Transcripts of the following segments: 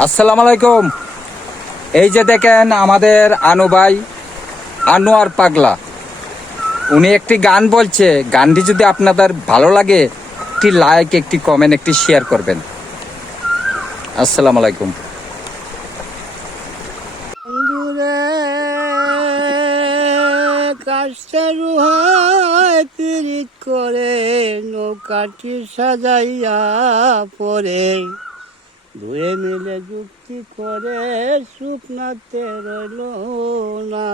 আসসালামু আলাইকুম। এই যে দেখেন আমাদের আনু ভাই, আনোয়ার পাগলা, উনি একটি গান বলছে। গানটি যদি আপনাদের ভালো লাগে, একটি লাইক, একটি কমেন্ট, একটি শেয়ার করবেন। আসসালামু আলাইকুম। বন্ধুরে কাশটা রুহায় পিরিত করে নৌকাটি সাজাইয়া পরে দুয়ে মিলে যুক্তি করে শুকনাতে রইল না।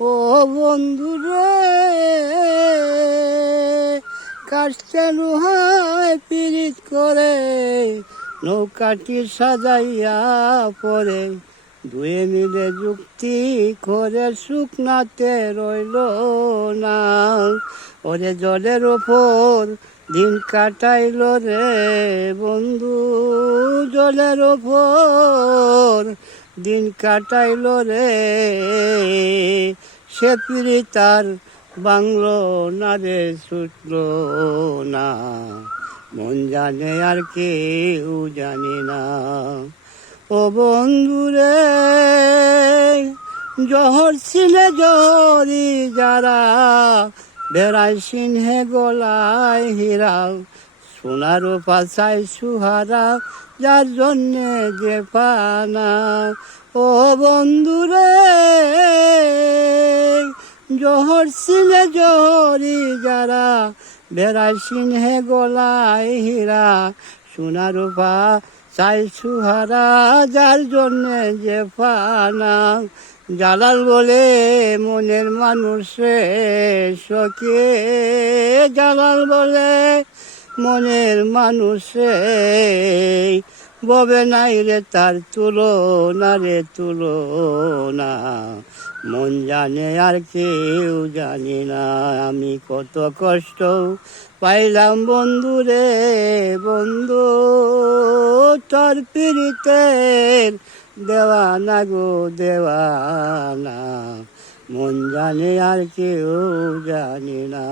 ও বন্ধুরে কাশটা রুহায় পিরিত করে নৌকাটি সাজাইয়া পরে দুয়ে মিলে যুক্তি করে শুকনাতে রইল না। ওরে জলের ওপর দিন কাটাইল রে বন্ধু, জলের ওপর দিন কাটাইল রে। সে পিরিতার বাংলো না রে, ছুটল না। মন জানে আর কেউ জানে না। ও বন্ধুরে জহর ছিলে জহরি যারা বেড়াই সিংহে গলায় হীরা, সোনার পাশায় সুহারা যার জন্যে যে পানা। ও বন্ধুরে জহর ছিলে জহরি যারা বেড়াই সিংহে গলায় হীরা, সোনার পা চাই সুহারা যার জন্যে যে পানা। জালাল বলে মনের মানুষে সখে, জালাল বলে মনের মানুষে ববে নাই রে তার তুলনা রে তুলনা। মন জানে আর কেউ জানে না। আমি কত কষ্ট পাইলাম বন্ধু রে বন্ধু, তোর পিরিতের দেওয়ানা গো দেওয়ানা। মন জানে আর কেউ জানে না।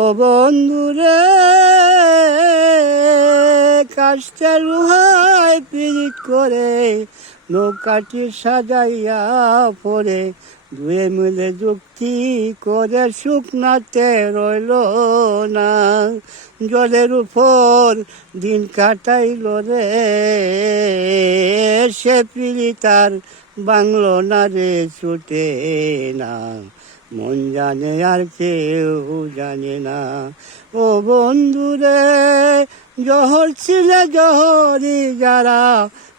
ও বন্ধু রে কাশটা রুহায় পিরিত করে নৌকাটি সাজাইয়া পরে দুয়ে মিলে যুক্তি করে শুকনাতে রইল না। জলের উপর দিন কাটাইল রে সে পিরিতার বাংলো না রে, ছুটে না। মন জানে আর কেউ জানে না। ও বন্ধুরে জহর ছিলে জহরি যারা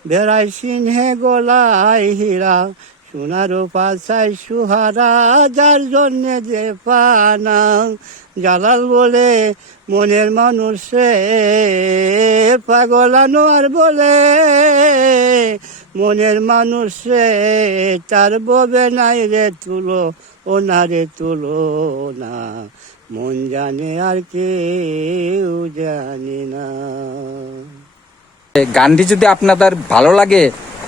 বেড়াই সিংহে গলায় হীরা, সোনার পাশায় সুহারা যার জন্যে যে পানা। জালাল বলে মনের মানুষে পাগল, আনোয়ার বলে মনের মানুষে তার ববে নাই রে তুলো ও না রে তুলো না। মন জানে আর কেউ জানে না। গানটি যদি আপনাদের ভালো লাগে,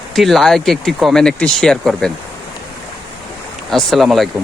একটি লাইক, একটি কমেন্ট, একটি শেয়ার করবেন। আসসালামু আলাইকুম।